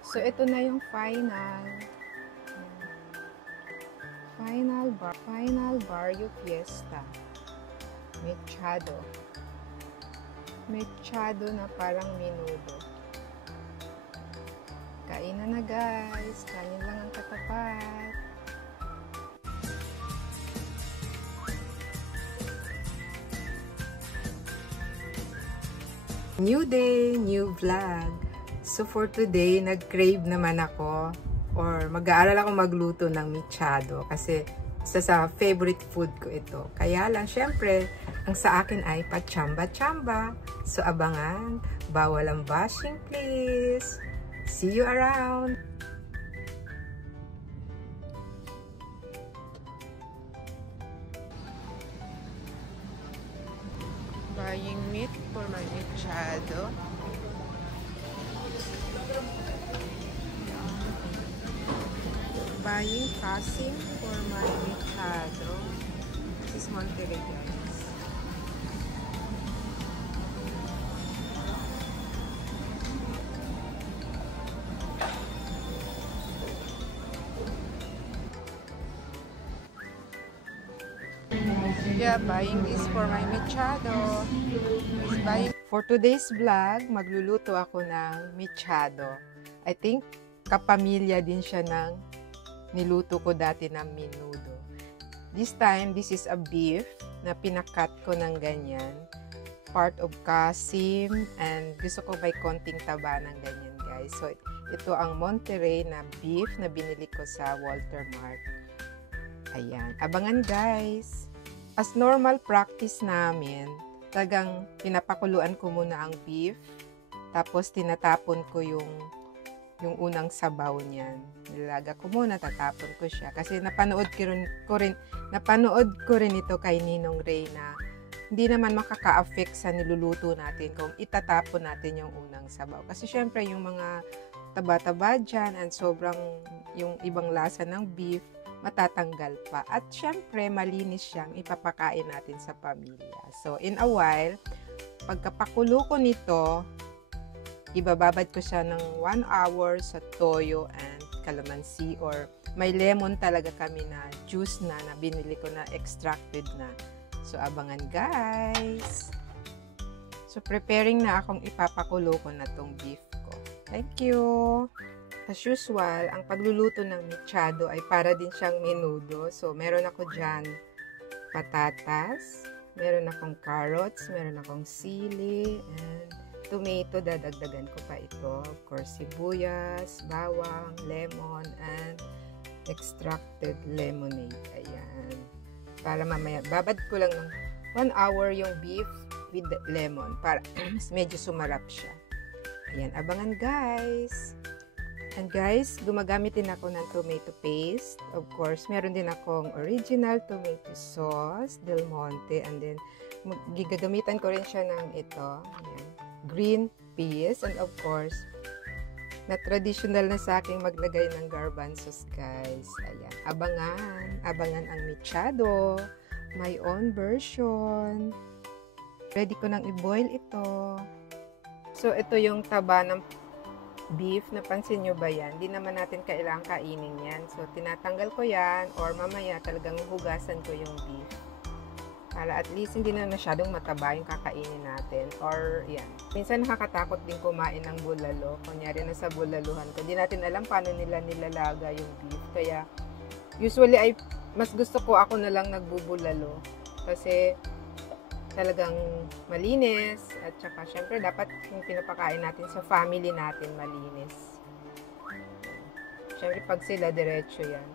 So, ito na yung final. Final Barrio Fiesta. Mechado. Mechado na parang menudo. Kainan na guys. Kanin lang ang katapat. New day, new vlog. So for today, nag-crave naman ako or mag-aaral ako magluto ng mechado kasi isa sa favorite food ko ito. Kaya lang, syempre, ang sa akin ay pachamba-chamba. So abangan, bawal ang bashing please. See you around! Buying meat for my mechado. Buying casing for my mechado. This is Monterrey, guys. Yeah, buying this for my mechado. For today's vlog, magluluto ako ng mechado. I think kapamilya din siya ng niluto ko dati ng menudo. This time, this is a beef na pinakat ko ng ganyan. Part of kasim and gusto ko may konting taba ng ganyan, guys. So, ito ang Monterrey na beef na binili ko sa Walter Mart. Ayan. Abangan, guys. As normal practice namin, talagang pinapakuluan ko muna ang beef. Tapos, tinatapon ko yung unang sabaw niyan. Nilaga ko muna, tatapon ko siya. Kasi napanood ko rin ito kay Ninong Ray na hindi naman makaka-affect sa niluluto natin kung itatapon natin yung unang sabaw. Kasi syempre yung mga taba-taba dyan and sobrang yung ibang lasa ng beef, matatanggal pa. At syempre malinis siyang ipapakain natin sa pamilya. So in a while, pagkapakulo ko nito, ibababad ko siya ng 1 hour sa toyo and calamansi or may lemon talaga kami na juice na binili ko na extracted na. So, abangan guys! So, preparing na akong ipapakulo ko na tong beef ko. Thank you! As usual, ang pagluluto ng mechado ay para din siyang menudo. So, meron ako dyan patatas, meron akong carrots, meron akong sili, and tomato, dadagdagan ko pa ito. Of course, sibuyas, bawang, lemon, and extracted lemonade. Ayan. Para mamaya, babad ko lang ng 1 hour yung beef with lemon para mas medyo sumarap siya. Ayan, abangan guys! And guys, gumagamit din ako ng tomato paste. Of course, meron din akong original tomato sauce, Del Monte, and then gigagamitan ko rin siya ng ito. Ayan. Green peas, and of course, na traditional na sa akin maglagay ng garbanzos, guys. Ayan, abangan ang mechado, my own version. Ready ko nang i-boil ito. So, ito yung taba ng beef, napansin nyo ba yan? Hindi naman natin kailangang kainin yan. So, tinatanggal ko yan, or mamaya talagang hugasan ko yung beef. Para at least hindi na masyadong mataba yung kakainin natin. Or, yan. Minsan nakakatakot din kumain ng bulalo. Kunyari na sa bulaluhan ko. Hindi natin alam paano nila nilalaga yung beef. Kaya, usually ay mas gusto ko ako na lang nagbubulalo. Kasi, talagang malinis. At saka, syempre, dapat yung pinapakain natin sa family natin malinis. Syempre, pag sila, diretso yan.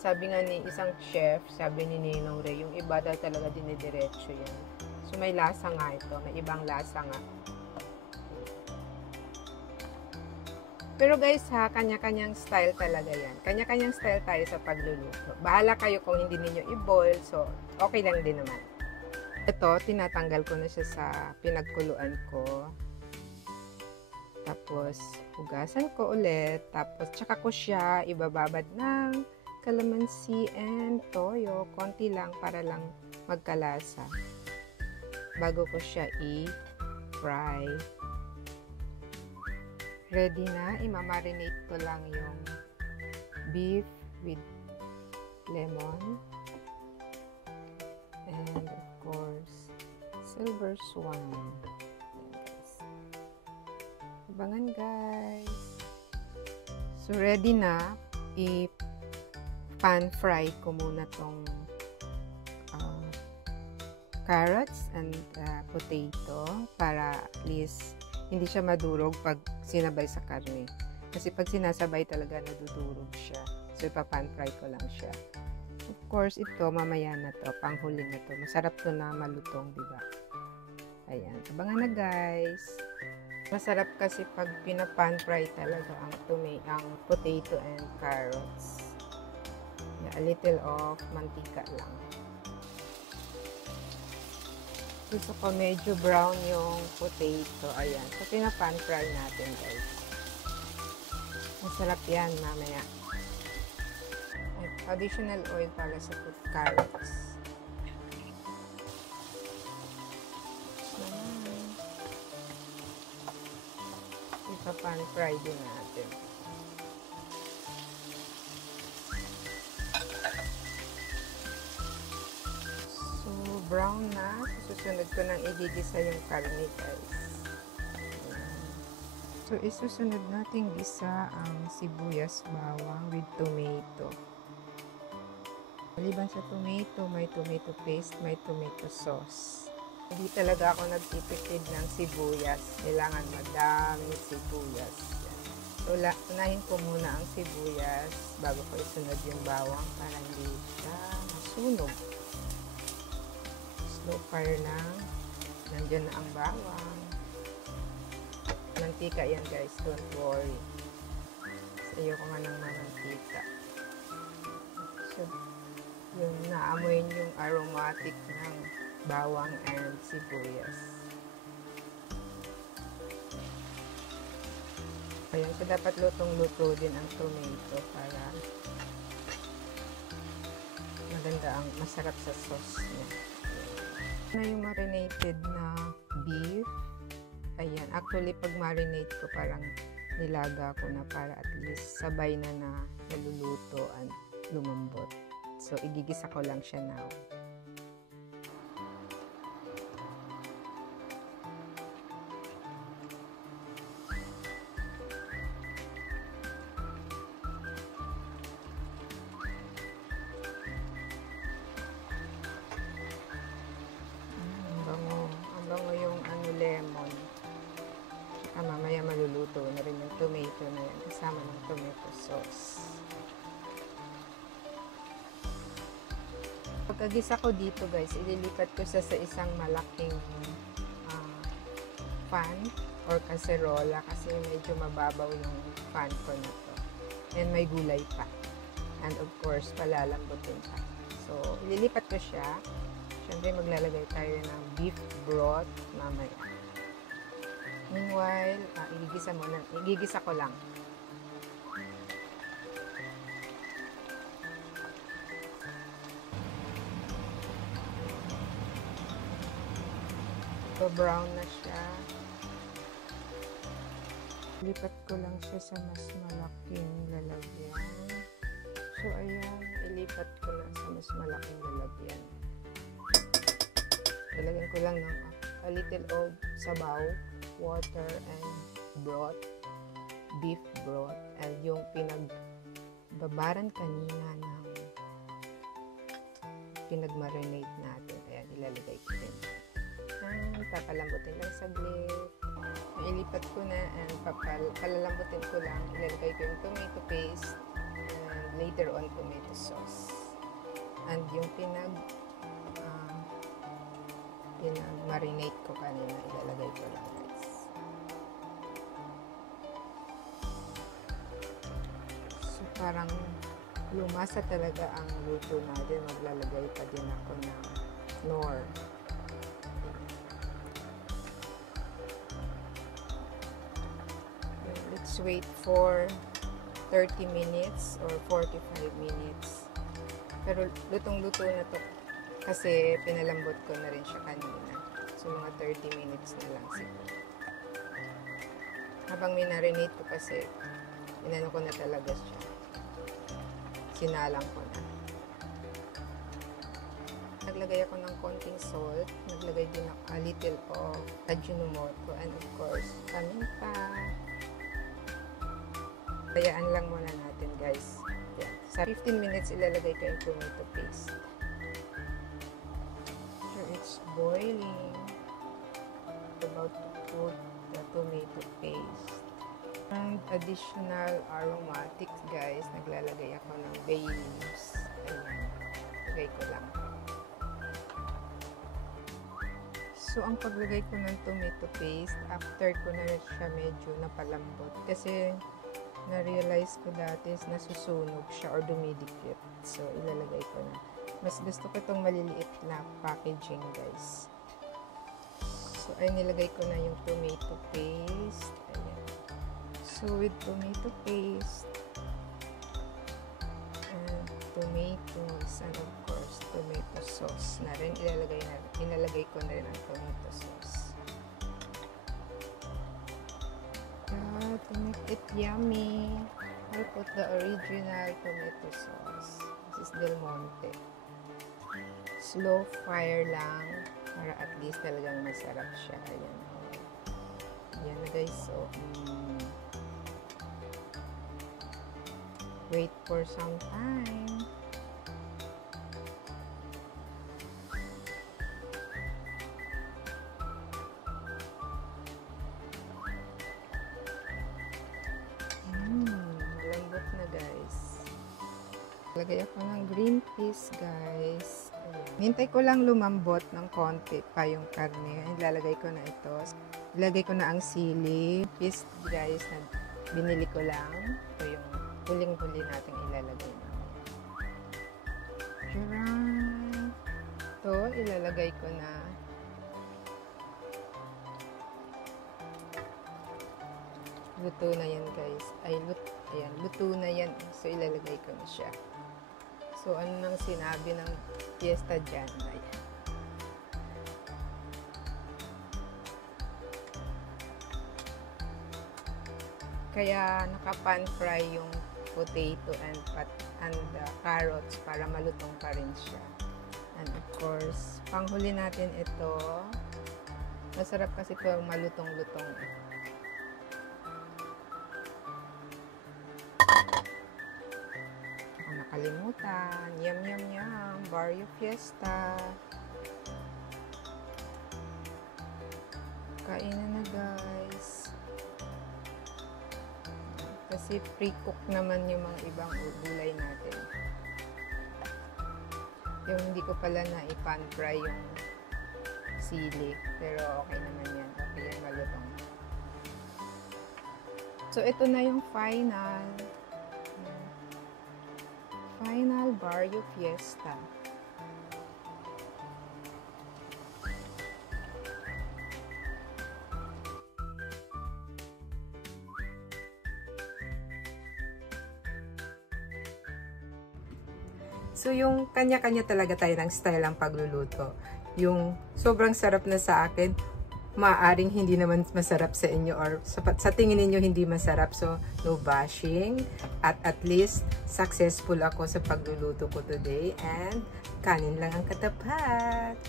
Sabi nga ni isang chef, sabi ni Ninong Ray, yung iba daw talaga dinidiretso yan. So, may lasa nga ito. May ibang lasa nga. Pero guys ha, kanya-kanyang style talaga yan. Kanya-kanyang style tayo sa pagluluto. Bahala kayo kung hindi ninyo i-boil. So, okay lang din naman. Ito, tinatanggal ko na siya sa pinagkuluan ko. Tapos, hugasan ko ulit. Tapos, tsaka ko siya ibababad ng calamansi and toyo. Konti lang para lang magkalasa. Bago ko siya i-fry. Ready na. Imamarinate ko lang yung beef with lemon. And of course, silver swan. Abangan guys. So ready na. I-pan fry ko muna tong carrots and potato para at least hindi siya madurog pag sinabay sa karne. Kasi pag sinasabay talaga nadudurog siya. So ipa-pan fry ko lang siya. Of course, ito mamaya na to, panghuli na to. Masarap to na malutong, di ba? Ayan, abangan na guys. Masarap kasi pag pina-pan fry talaga ang potato and carrots. Yeah, a little of mantika lang. Gusto ko medyo brown yung potato. Ayan. So, pina-pan fry natin, guys. Masarap yan, mamaya. Additional oil para sa carrots. Ipa-pan fry din natin. Brown na. Susunod ko nang igigisa yung karne, guys. So, isusunod natin gisa ang sibuyas bawang with tomato. Maliban sa tomato, may tomato paste, may tomato sauce. Hindi talaga ako nagtitipid ng sibuyas. Kailangan madami sibuyas. So, unahin ko muna ang sibuyas bago ko isunod yung bawang para hindi siya masunog. Slow fire lang. Nandiyan na ang bawang. Mantika yan guys, don't worry. So, ayoko nga ng mantika. So, yung naamoy yung aromatic ng bawang and sibuyas. Ayan, so dapat lutong-luto din ang tomato para maganda ang masarap sa sauce niya. Na yung marinated na beef. Ayan, actually pag marinate ko parang nilaga ko na para at least sabay na naluluto at lumambot. So igigisa ko lang siya now. Lemon. Saka mamaya maluluto na rin yung tomato na yan kasama ng tomato sauce. Pagkagisa ko dito guys, ililipat ko siya sa isang malaking pan or kaserola kasi medyo mababaw yung pan ko na to. And may gulay pa. And of course, palalambutin pa. So, ililipat ko siya. Siyempre, maglalagay tayo ng beef broth mamaya. Meanwhile, igigisa ko lang. So, brown na siya. Lipat ko lang siya sa mas malaking lalagyan. So, ayan, ilipat ko lang sa mas malaking lalagyan. Ilagyan ko lang ng a little of sabaw, water, and broth, beef broth, and yung pinagbabaran kanina ng pinagmarinate natin. Ayan, ilalagay ko din. And papalambutin lang saglit. Ilipat ko na and palalambutin ko lang. Ilalagay ko yung tomato paste and later on tomato sauce. And yung pinag-marinate ko kanina, ilalagay ko lang guys. So parang lumasa talaga ang luto natin. Maglalagay pa din ako ng nor. Let's wait for 30 minutes or 45 minutes. Pero lutong-luto na to kasi pinalambot ko na rin siya kanina. So mga 30 minutes na lang siguro. Habang minarinate ko kasi, inano ko na talaga siya. Sinalang ko na. Naglagay ako ng konting salt. Naglagay din ako a little of Ajinomoto. And of course, paminta. Hayaan lang muna natin guys. Yan. Sa 15 minutes ilalagay ko yung tomato paste. So it's boiling. About to put the tomato paste. And additional aromatics guys. Naglalagay ako ng bay leaves. Ayan. Lagay ko lang. So, ang paglagay ko ng tomato paste, after ko na siya medyo napalambot. Kasi, na-realize ko dati nasusunog siya or dumidikit. So, ilalagay ko na. Mas gusto ko itong maliliit na packaging, guys. So, ay nilagay ko na yung tomato paste. Ayan. So, with tomato paste, and tomatoes, and of course, tomato sauce na rin. Ilalagay ko na rin ang tomato sauce. To make it yummy, I'll put the original tomato sauce. This is Del Monte. Slow fire lang para at least talagang masarap siya. Ayan. Ayan na guys. So, wait for some time. Malambot na guys. Lagay ako ng green peas guys. Hintay ko lang lumambot ng konti pa yung karne. Ilalagay ko na ito. Ilagay ko na ang sili. Peas guys na binili ko lang. Ito yung huling-huli natin ilalagay na. Charan! Ito, ilalagay ko na. Luto na yan guys. Ayan, luto na yan. So, ilalagay ko na siya. So, ano nang sinabi ng fiesta dyan? Ayan. Kaya, naka-pan fry yung potato and carrots para malutong pa rin siya. And of course, panghuli natin ito. Masarap kasi ito malutong-lutong. Nakalimutan. Yum, yum, yum. Barrio Fiesta. Kainan na guys. Kasi pre-cook naman yung mga ibang gulay natin. Yung hindi ko pala na i-pan fry yung sili. Pero okay naman yan. Okay yan, malutong. So, ito na yung final. Final Barrio Fiesta. So, yung kanya-kanya talaga tayo ng style ang pagluluto. Yung sobrang sarap na sa akin, maaaring hindi naman masarap sa inyo or sa tingin ninyo hindi masarap. So, no bashing. At least, successful ako sa pagluluto ko today. And, kanin lang ang katapat.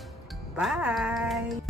Bye!